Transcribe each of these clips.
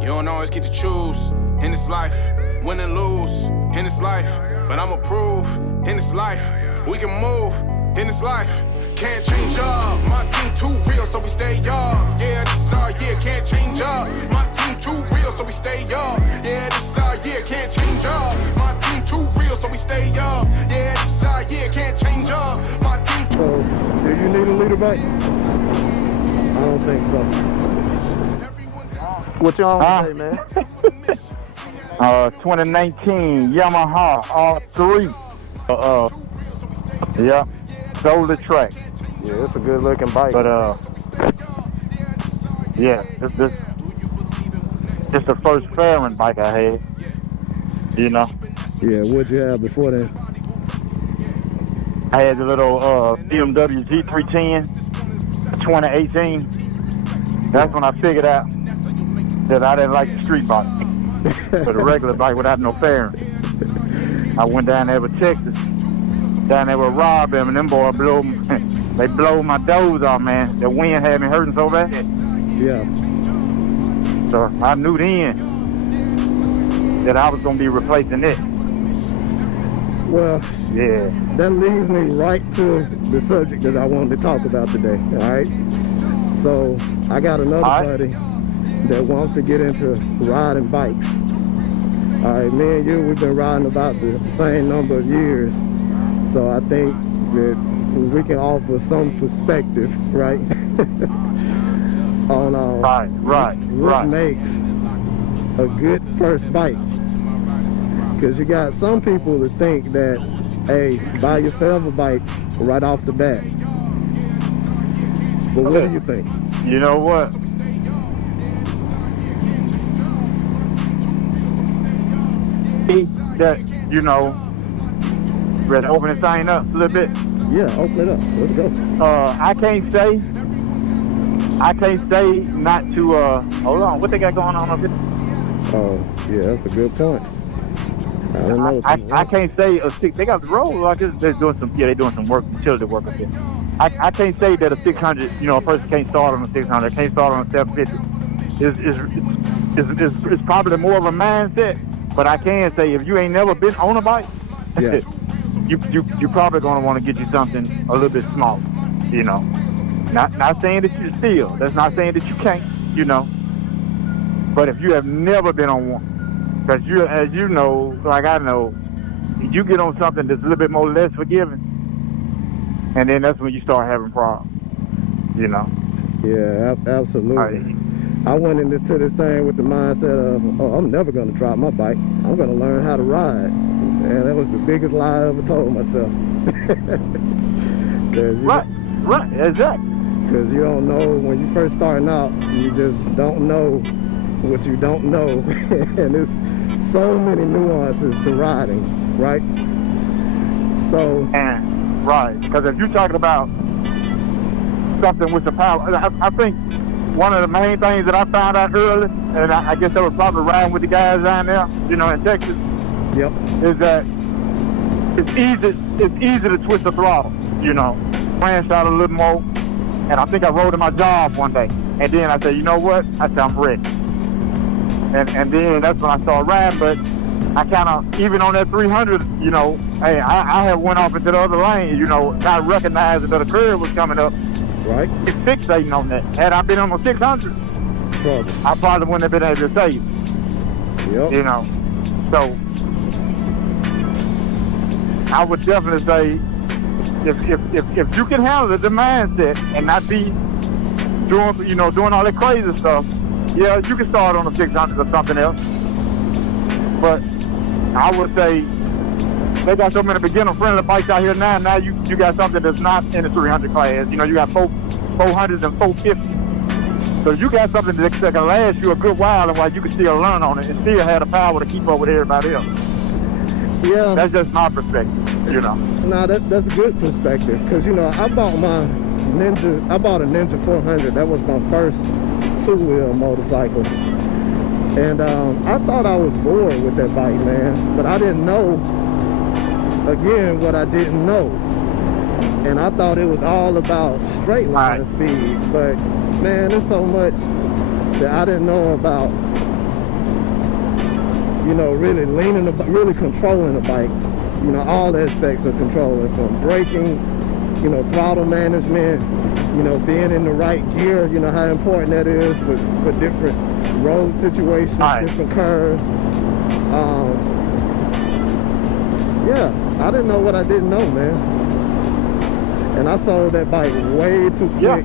You don't always get to choose in this life, win and lose in this life. But I'ma prove in this life, we can move in this life. Can't change up, my team too real, so we stay up. Yeah, this is our year, can't change up. My team too real, so we stay up. Yeah, this is our year, can't change up. My team too real, so we stay up. Yeah, this is our year, can't change up. My team too. So, do you need a leader bike? I don't think so. What you on today, man? 2019 Yamaha R3. Yeah, sold the track. Yeah, it's a good looking bike. But yeah, this the first fairing bike I had. You know. Yeah, what'd you have before then? I had the little BMW G310 2018. That's when I figured out that I didn't like the street bike. So the regular bike without no fairing. I went down there with Texas, down there with Rob and them boys they blow my doors off, man. The wind had me hurting so bad. Yeah. So I knew then that I was gonna be replacing it. Well, yeah. That leads me right to the subject that I wanted to talk about today. All right. So I got another buddy that wants to get into riding bikes. All right, me and you, we've been riding about the same number of years. So I think that we can offer some perspective, right? On what makes a good first bike. Because you got some people that think that, hey, buy your forever bike right off the bat. But what do you think? You know what? That, you know, ready to open this thing up a little bit? Yeah, open it up. Let's go. I can't say not to, hold on, what they got going on up here? Oh, yeah, that's a good point. I don't know. I can't say a six, they got the roll, like they're doing some, they're doing some work, utility work up here. I can't say that a 600, you know, a person can't start on a 600, can't start on a 750. It's probably more of a mindset, but I can say if you ain't never been on a bike, yeah. you probably gonna want to get you something a little bit small, you know. Not saying that you steal. That's not saying that you can't, you know. But if you have never been on one, because as you know, like I know, you get on something that's a little bit more less forgiving, and then that's when you start having problems, you know. Yeah, absolutely. I went into this thing with the mindset of, oh, I'm never going to drop my bike. I'm going to learn how to ride. And that was the biggest lie I ever told myself. Right, exactly. Because you don't know, when you first starting out, you just don't know what you don't know. And there's so many nuances to riding, right? So. Right, because if you're talking about something with the power, I think one of the main things that I found out early, and I guess I was probably riding with the guys down there, you know, in Texas, yep, is that it's easy to twist the throttle, you know. Branched out a little more, and I think I rode in my job one day, and then I said, you know what? I said, I'm ready. And then that's when I started riding, but I kind of, even on that 300, you know, hey, I had went off into the other lane, you know, not recognizing that a curve was coming up. Right. It's fixating on that. Had I been on a 600, I probably wouldn't have been able to save. Yep. You know, so I would definitely say if you can handle the mindset and not be doing all that crazy stuff, yeah, you can start on a 600 or something else. But I would say they got so many beginner-friendly bikes out here now. Now you got something that's not in the 300 class. You know, you got 400s and 450s. So you got something that can last you a good while, and while you can still learn on it and still have the power to keep up with everybody else. Yeah. That's just my perspective, you know. No, that's a good perspective, because, you know, I bought a Ninja 400. That was my first two-wheel motorcycle. And I thought I was bored with that bike, man. But I didn't know, again, what I didn't know. And I thought it was all about straight line speed, but man, there's so much that I didn't know about, you know, really really controlling a bike, you know, all aspects of controlling, from braking, you know, throttle management, you know, being in the right gear, you know, how important that is for different road situations, different curves. Yeah, I didn't know what I didn't know, man. And I sold that bike way too quick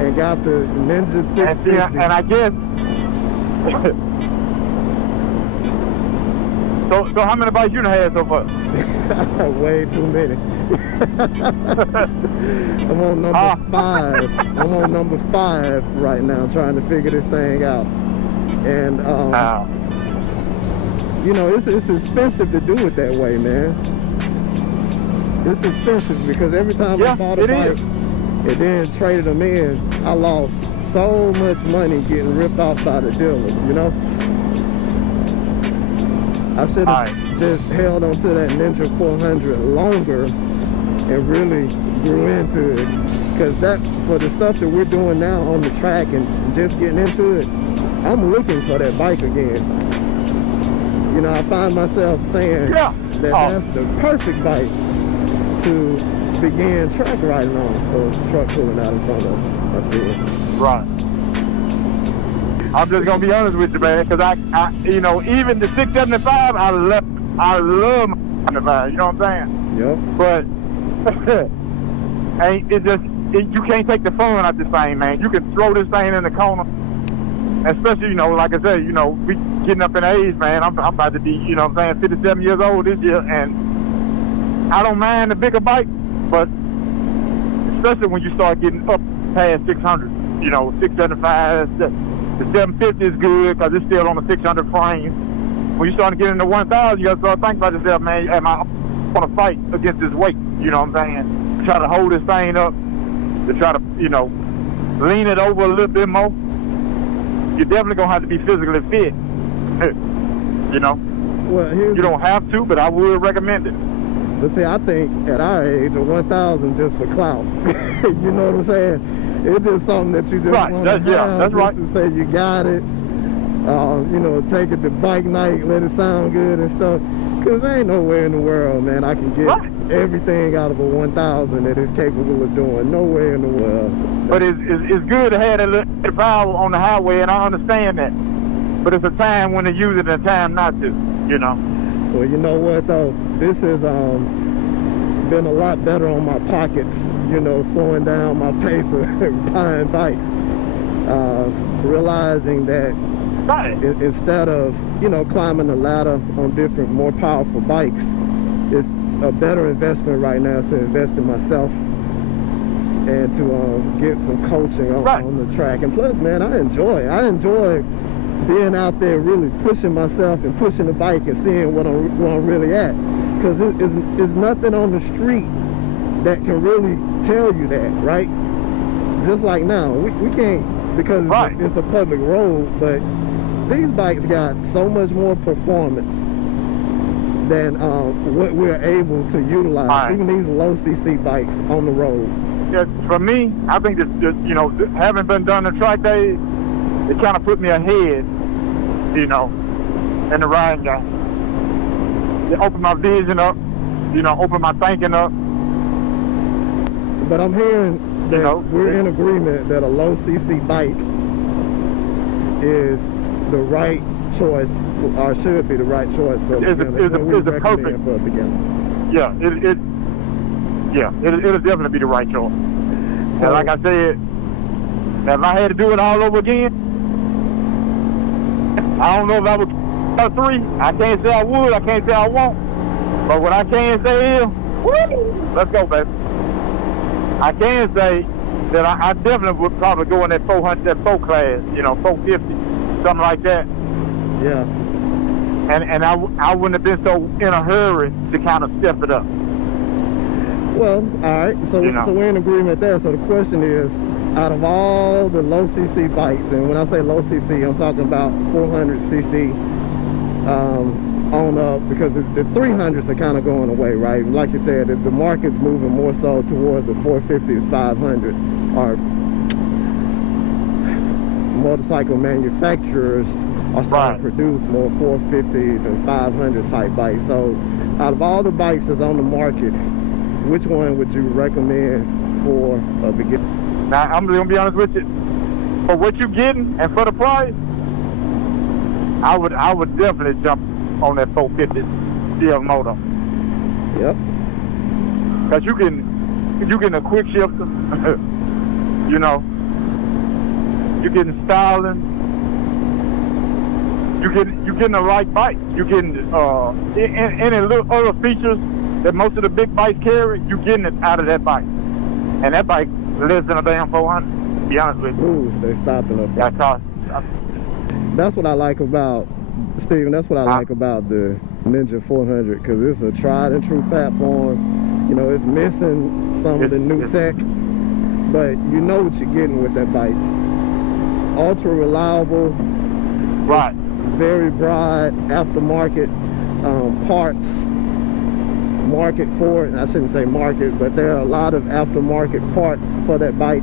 and got the Ninja 650. And I guess, so how many bikes you done had so far? Way too many. I'm on number 5. I'm on number 5 right now, trying to figure this thing out. And you know, it's expensive to do it that way, man. It's expensive because every time I bought a bike and then traded them in, I lost so much money getting ripped off by the dealers, you know? I should have just held on to that Ninja 400 longer and really grew into it. Because that, for the stuff that we're doing now on the track and just getting into it, I'm looking for that bike again. You know, I find myself saying that that's the perfect bike to begin track riding on. So truck pulling out in front of us. I see it. Right. I'm just gonna be honest with you, man, because I you know, even the 675, I love my 675. You know what I'm saying? Yep. But you can't take the fun out this thing, man. You can throw this thing in the corner, especially, you know, like I said, you know, we getting up in age, man. I'm about to be, you know what I'm saying, 57 years old this year, and I don't mind the bigger bike, but especially when you start getting up past 600, you know, 675, the 750 is good because it's still on the 600 frame. When you start to get into 1,000, you got to start thinking about yourself, man, am I going to fight against this weight? You know what I'm saying? Try to hold this thing up, to try to, you know, lean it over a little bit more. You're definitely going to have to be physically fit, you know? Well, you don't have to, but I would recommend it. But see, I think at our age, a 1,000 just for clout. You know what I'm saying? It's just something that you just want to have, that's right. to say you got it. You know, take it to bike night, let it sound good and stuff. Because there ain't nowhere in the world, man, I can get everything out of a 1,000 that it's capable of doing. Nowhere in the world. But it's good to have that little power on the highway, and I understand that. But it's a time when to use it and a time not to, you know. Well, you know what, though? This has been a lot better on my pockets, you know, slowing down my pace of buying bikes. Realizing that instead of, you know, climbing the ladder on different, more powerful bikes, it's a better investment right now is to invest in myself and to get some coaching on the track. And plus, man, I enjoy being out there really pushing myself and pushing the bike and seeing what I'm really at. Because it's nothing on the street that can really tell you that, right? Just like now, we can't, because it's a public road, but these bikes got so much more performance than what we're able to utilize, even these low CC bikes on the road. Yeah, for me, I think that, you know, having been done the track days, it kind of put me ahead, you know, in the riding game. It opened my vision up, you know, opened my thinking up. But I'm hearing that we're in agreement that a low CC bike is the right choice, or should be the right choice for a beginner. It's a perfect for a beginner. Yeah, it'll definitely be the right choice. So, and like I said, if I had to do it all over again, I don't know if I would R3. I can't say I would, I can't say I won't. But what I can say is, woo, let's go, baby. I can say that I definitely would probably go in that 400, that 4 class, you know, 450, something like that. Yeah. And I wouldn't have been so in a hurry to kind of step it up. Well, all right. So we're in agreement there. So the question is, out of all the low CC bikes, and when I say low CC, I'm talking about 400 CC on up, because the 300s are kind of going away, right? Like you said, the market's moving more so towards the 450s, 500, or motorcycle manufacturers are starting to produce more 450s and 500 type bikes. So out of all the bikes that's on the market, which one would you recommend for a beginner? Now, I'm going to be honest with you. For what you're getting and for the price, I would definitely jump on that 450 CF Moto. Yep. Because you getting a quick shifter, you know, you're getting styling, you're getting a light bike, you're getting any little other features that most of the big bikes carry, you're getting it out of that bike. And that bike less than a damn 400, to be honest with you. Ooh, so they stopping up. That's what I like about, Steven, that's what I like about the Ninja 400, because it's a tried and true platform. You know, it's missing some of the new tech, but you know what you're getting with that bike. Ultra reliable, right? Very broad aftermarket parts market for it. I shouldn't say market, but there are a lot of aftermarket parts for that bike.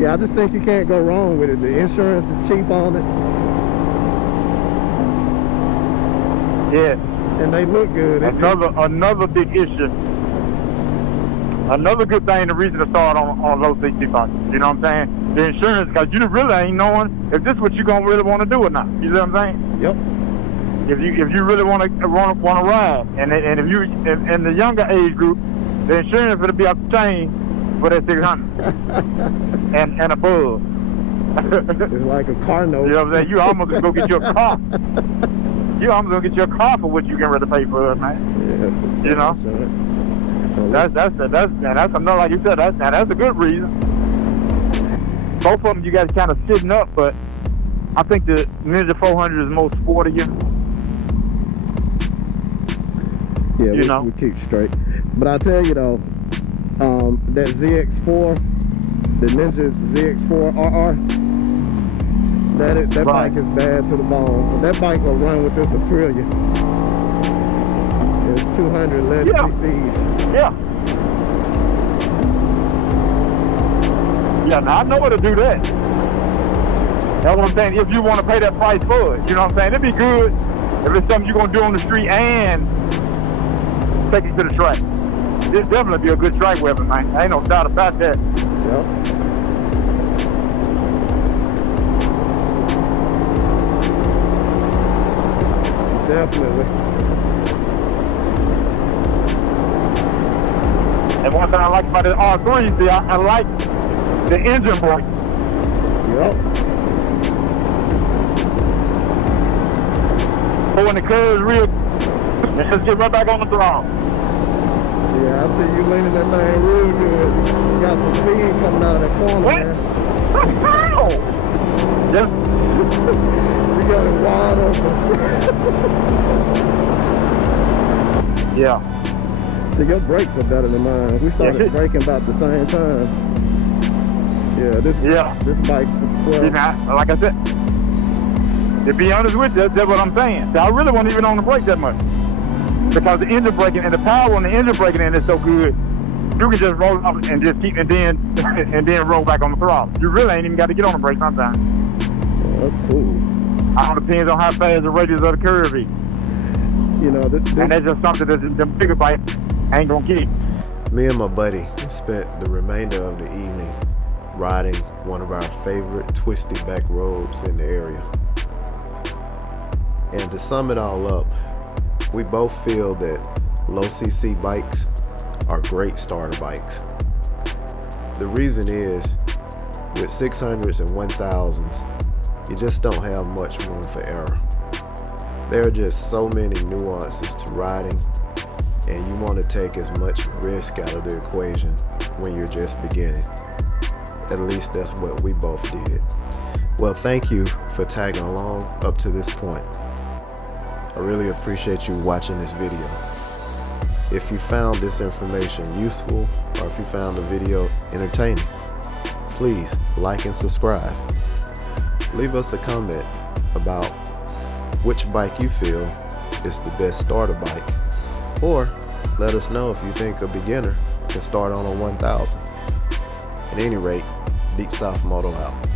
Yeah, I just think you can't go wrong with it. The insurance is cheap on it. Yeah. And they look good. Another big issue. Another good thing, the reason to start on low CC bikes. You know what I'm saying? The insurance, because you really ain't knowing if this is what you're gonna really want to do or not. You know what I'm saying? Yep. If you really want to ride, and if you in the younger age group, the insurance will be up the chain for that 600 and above. It's like a car note. You know what I'm saying? You almost gonna go get your car. You almost gonna get your car for what you can really pay for it, man. Yeah. You know. Insurance. That's another, like you said, that's a good reason. Both of them you got kind of sitting up, but I think the Ninja 400 is more sportier. Yeah, we keep straight. But I tell you though, that ZX4, the Ninja ZX4 RR, that bike is bad to the bone. But that bike will run with this Aprilia. It's 200 less cc's. Yeah. Yeah, now I know how to do that. That's what I'm saying. If you want to pay that price for it, you know what I'm saying? It'd be good if it's something you're going to do on the street and take it to the track. This definitely be a good track weapon, man. Ain't no doubt about that. Yep. Definitely. And one thing I like about the R3, see, I like the engine brake. Yep. But when the curve's real, let's just get right back on the throttle. Yeah, I see you leaning that thing real good. You got some speed coming out of that corner, what? man. Yep. You got it wide open. Yeah. See, your brakes are better than mine. We started braking about the same time. Yeah, this bike, well, see, now, like I said, to be honest with you, that's what I'm saying. See, I really wasn't even on the brake that much. Because the engine braking and the power on the engine braking in is so good, you can just roll off and just keep and then roll back on the throttle. You really ain't even got to get on the brake sometimes. Yeah, that's cool. It all depends on how fast the radius of the curve is. You know, and that's just something that the bigger bike ain't gonna keep. Me and my buddy spent the remainder of the evening riding one of our favorite twisty back roads in the area. And to sum it all up, we both feel that low CC bikes are great starter bikes. The reason is, with 600s and 1000s, you just don't have much room for error. There are just so many nuances to riding, and you want to take as much risk out of the equation when you're just beginning. At least that's what we both did. Well, thank you for tagging along up to this point. I really appreciate you watching this video. If you found this information useful, or if you found the video entertaining, please like and subscribe. Leave us a comment about which bike you feel is the best starter bike, or let us know if you think a beginner can start on a 1000. At any rate, Deep South Moto out.